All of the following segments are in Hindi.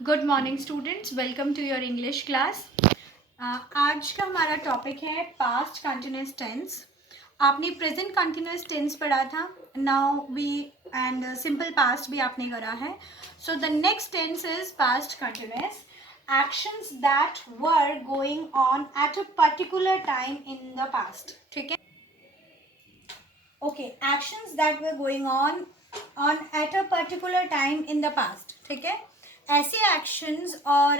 Good morning students, welcome to your English class. आज का हमारा टॉपिक है पास्ट कंटिन्यूस टेंस। आपने प्रेजेंट कंटिन्यूस टेंस पढ़ा था, now we and simple past भी आपने करा है। So the next tense is past continuous, actions that were going on at a particular time in the past. ठीक है, okay, actions that were going on at a particular time in the past. ठीक है, ऐसे एक्शंस और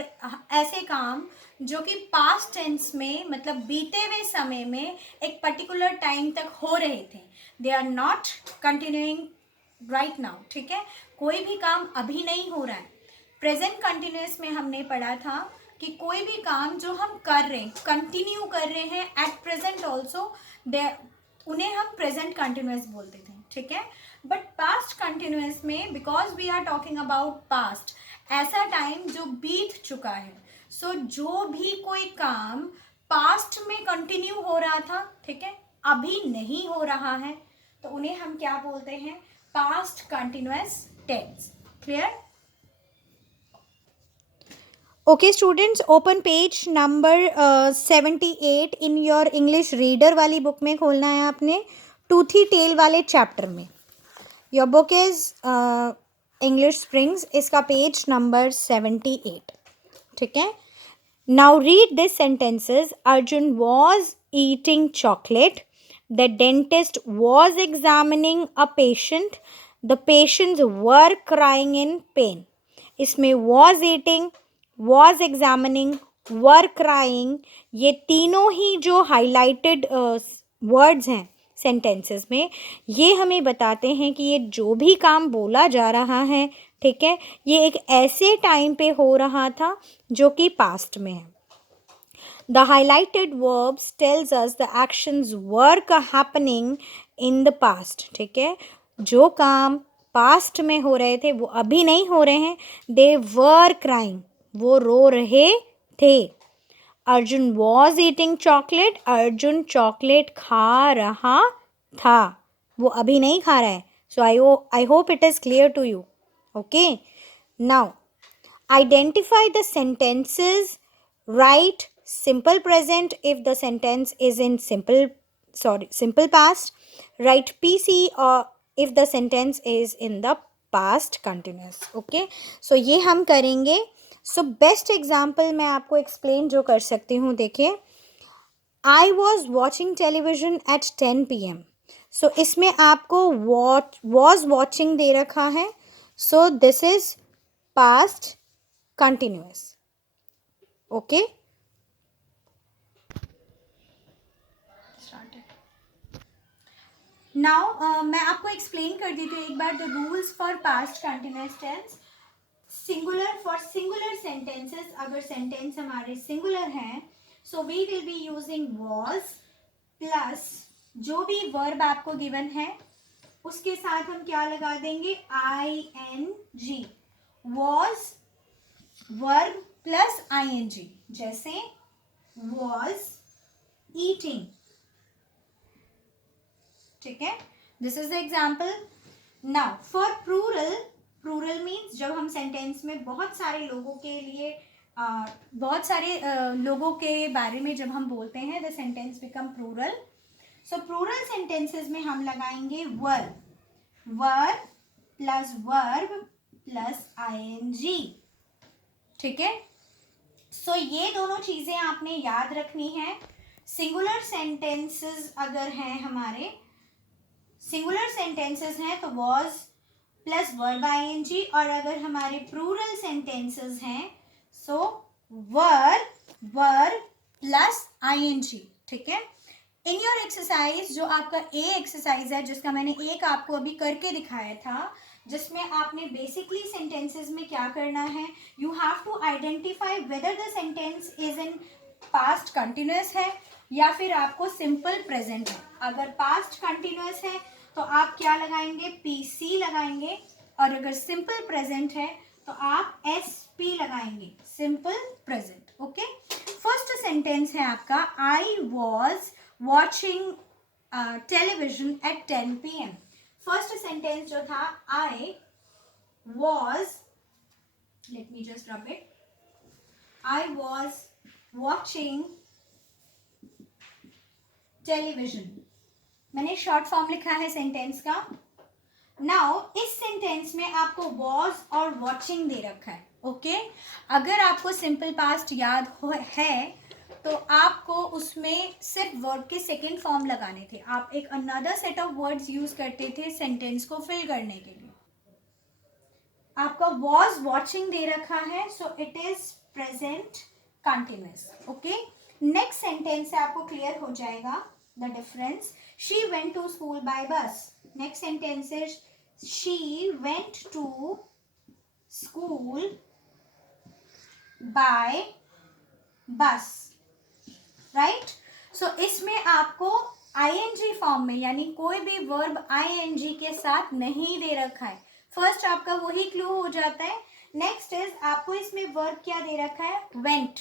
ऐसे काम जो कि पास्ट टेंस में मतलब बीते हुए समय में एक पर्टिकुलर टाइम तक हो रहे थे, they are not continuing right now. ठीक है, कोई भी काम अभी नहीं हो रहा है। प्रेजेंट कंटिन्यूस में हमने पढ़ा था कि कोई भी काम जो हम कर रहे हैं, कंटिन्यू कर रहे हैं एट प्रेजेंट ऑल्सो, उन्हें हम प्रेजेंट कंटिन्यूस बोलते थे। ठीक है, बट पास्ट कंटिन्यूस में because we are talking about past, ऐसा टाइम जो बीत चुका है। सो जो भी कोई काम पास्ट में कंटिन्यू हो रहा था, ठीक है, अभी नहीं हो रहा है, तो उन्हें हम क्या बोलते हैं? Past continuous tense. Clear? Okay students, open page number 78 in your English reader वाली बुक में खोलना है आपने, टूथी टेल वाले चैप्टर में। Your book is English springs, इसका पेज नंबर 78। ठीक है, now read this sentences. Arjun was eating chocolate, the dentist was examining a patient, the patients were crying in pain. इसमें was eating, was examining, were crying, ये तीनों ही जो हाईलाइटेड वर्ड्स हैं सेंटेंसेस में, ये हमें बताते हैं कि ये जो भी काम बोला जा रहा है, ठीक है, ये एक ऐसे टाइम पे हो रहा था जो कि पास्ट में है। The highlighted verbs tells us the actions were happening in the past. ठीक है, जो काम पास्ट में हो रहे थे वो अभी नहीं हो रहे हैं। They were crying, वो रो रहे थे। Arjun was eating chocolate, Arjun chocolate खा रहा था, वो अभी नहीं खा रहा है। So I hope it is clear to you. Okay, now identify the sentences. Write simple present if the sentence is in simple past. Write PC or if the sentence is in the past continuous. Okay, so ये हम करेंगे। So best example मैं आपको explain जो कर सकती हूँ, देखिए, I was watching television at 10 p.m. So इसमें आपको was watching दे रखा है, so this is past continuous. Okay, now मैं आपको एक्सप्लेन कर देती हूँ एक बार the rules for past continuous tense. Singular, for singular sentences, अगर सेंटेंस हमारे सिंगुलर हैं, so we will be using was plus जो भी वर्ब आपको गिवन है उसके साथ हम क्या लगा देंगे? ING। Was verb plus ING, जैसे वॉज ईटिंग। ठीक है, this is the example. Now for plural, plural means जब हम सेंटेंस में बहुत सारे लोगों के लिए बहुत सारे लोगों के बारे में जब हम बोलते हैं, the sentence become plural. So plural sentences में हम लगाएंगे verb, verb plus verb plus ING। ठीक है, सो ये दोनों चीजें आपने याद रखनी है। सिंगुलर सेंटेंसेस अगर हैं हमारे, सिंगुलर सेंटेंसेस हैं तो वॉज प्लस वर्ब ING, और अगर हमारे प्लूरल सेंटेंसेस हैं सो वर्ब प्लस ING। ठीक है, इन योर एक्सरसाइज, जो आपका ए एक्सरसाइज है जिसका मैंने एक आपको अभी करके दिखाया था, जिसमें आपने बेसिकली सेंटेंसेस में क्या करना है, you have to identify whether the sentence is in past continuous है या फिर आपको सिंपल प्रेजेंट है। अगर पास्ट कंटिन्यूस है तो आप क्या लगाएंगे? PC लगाएंगे, और अगर सिंपल प्रेजेंट है तो आप SP लगाएंगे, simple present. Okay, first sentence है आपका, I was watching television at 10 p.m. First sentence जो था, I was Let me just rub it. I was watching television. मैंने शॉर्ट फॉर्म लिखा है सेंटेंस का. नाउ इस सेंटेंस में आपको वॉज और वॉचिंग दे रखा है. ओके अगर आपको सिंपल पास्ट याद है तो आपको उसमें सिर्फ वर्ब के सेकेंड फॉर्म लगाने थे. आप एक another set of words use करते थे सेंटेंस को फिल करने के लिए. आपका वॉज वॉचिंग दे रखा है so it is present continuous. Okay next sentence से आपको क्लियर हो जाएगा the difference. She went to school by bus. Next sentence is she went to school by bus. Right so इसमें आपको आईएनजी फॉर्म में यानी कोई भी वर्ब आईएनजी के साथ नहीं दे रखा है. फर्स्ट आपका वही क्लू हो जाता है. नेक्स्ट इज आपको इसमें वर्ब क्या दे रखा है वेंट.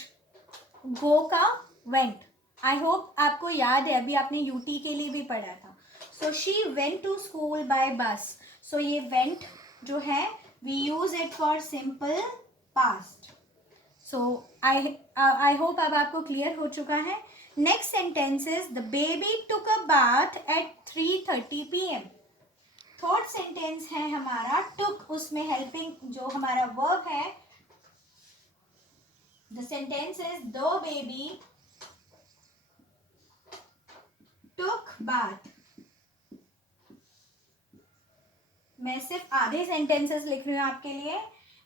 गो का वेंट. आई होप आपको याद है अभी आपने यूटी के लिए भी पढ़ा था. So she went to school by bus. So ये वेंट जो है we use it for simple past. So I hope अब आपको क्लियर हो चुका है. Next sentence is the baby took a bath at 3:30 PM. Third sentence है हमारा टुक. उसमें हेल्पिंग जो हमारा वर्ब है the sentence is the baby took bath. मैं सिर्फ आधे सेंटेंसेस लिख रही हूँ आपके लिए.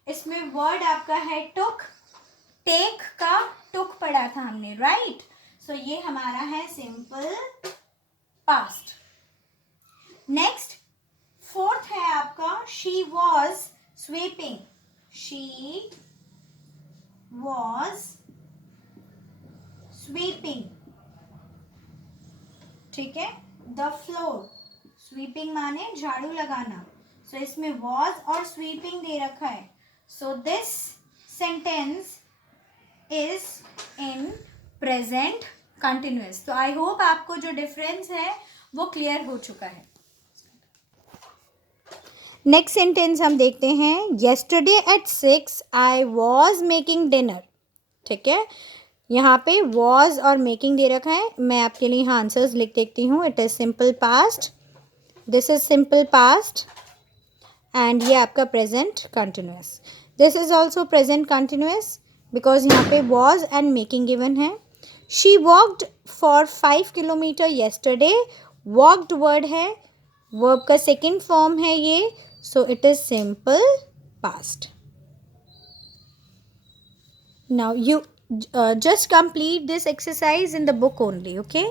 इसमें वर्ड आपका है टुक. टेक का टुक पढ़ा था हमने राइट. सो ये हमारा है सिंपल पास्ट. नेक्स्ट फोर्थ है आपका she was sweeping. She was sweeping. ठीक है द फ्लोर. स्वीपिंग माने झाड़ू लगाना. सो इसमें वॉज और स्वीपिंग दे रखा है. So this sentence is in present continuous. तो आई होप आपको जो डिफरेंस है वो क्लियर हो चुका है. नेक्स्ट सेंटेंस हम देखते हैं. Yesterday at 6 I was making dinner. ठीक है यहाँ पे वॉज और मेकिंग दे रखा है. मैं आपके लिए यहाँ आंसर्स लिख देती हूँ. It is simple past. This is simple past and ये आपका present continuous. This is also present continuous because यहाँ पे वॉज एंड मेकिंग गिवन है. She walked for 5 kilometre yesterday. Walked word है वर्ब का सेकेंड फॉर्म है ये. सो it is simple past. Now you just complete this exercise in the book only. Okay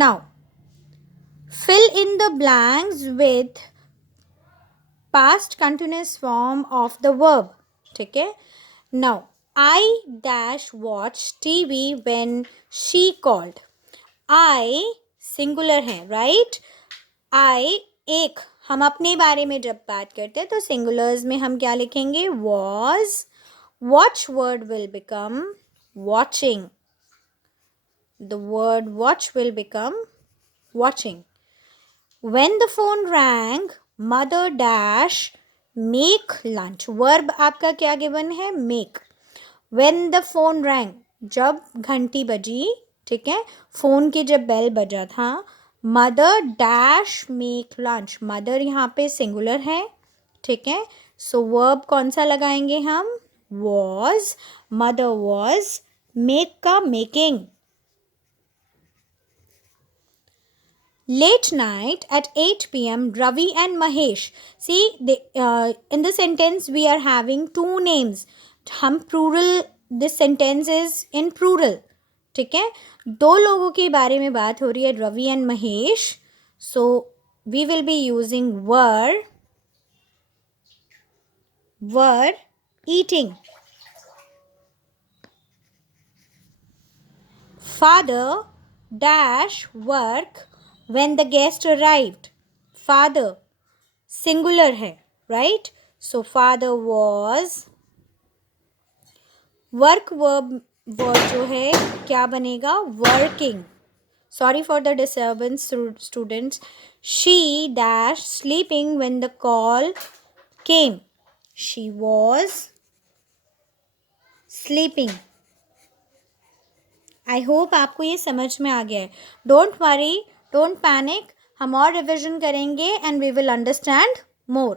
now fill in the blanks with past continuous form of the verb. ठीक है now I dash watched TV when she called. I singular है right. I एक हम अपने बारे में जब बात करते हैं तो सिंगुलर्स में हम क्या लिखेंगे was. Watch word will become watching. The word watch will become watching. When the phone rang, mother dash make lunch. Verb आपका क्या given है make. When the phone rang, जब घंटी बजी. ठीक है फोन की जब बेल बजा था. mother dash make lunch. mother यहाँ पे सिंगुलर है. ठीक है सो वर्ब कौन सा लगाएंगे हम was. mother was. make का making. Late night at 8 PM Ravi and Mahesh. See in the sentence we are having two names. हम plural. This sentence is in plural. ठीक है दो लोगों के बारे में बात हो रही है Ravi and Mahesh. so we will be using were eating. Father dash work when the guest arrived. Father singular है right. so father was. work verb जो है क्या बनेगा working. sorry for the disturbance students. she dash sleeping when the call came. she was sleeping. I hope आपको ये समझ में आ गया है। डोंट वरी, डोंट पैनिक, हम और रिविजन करेंगे and we will understand more.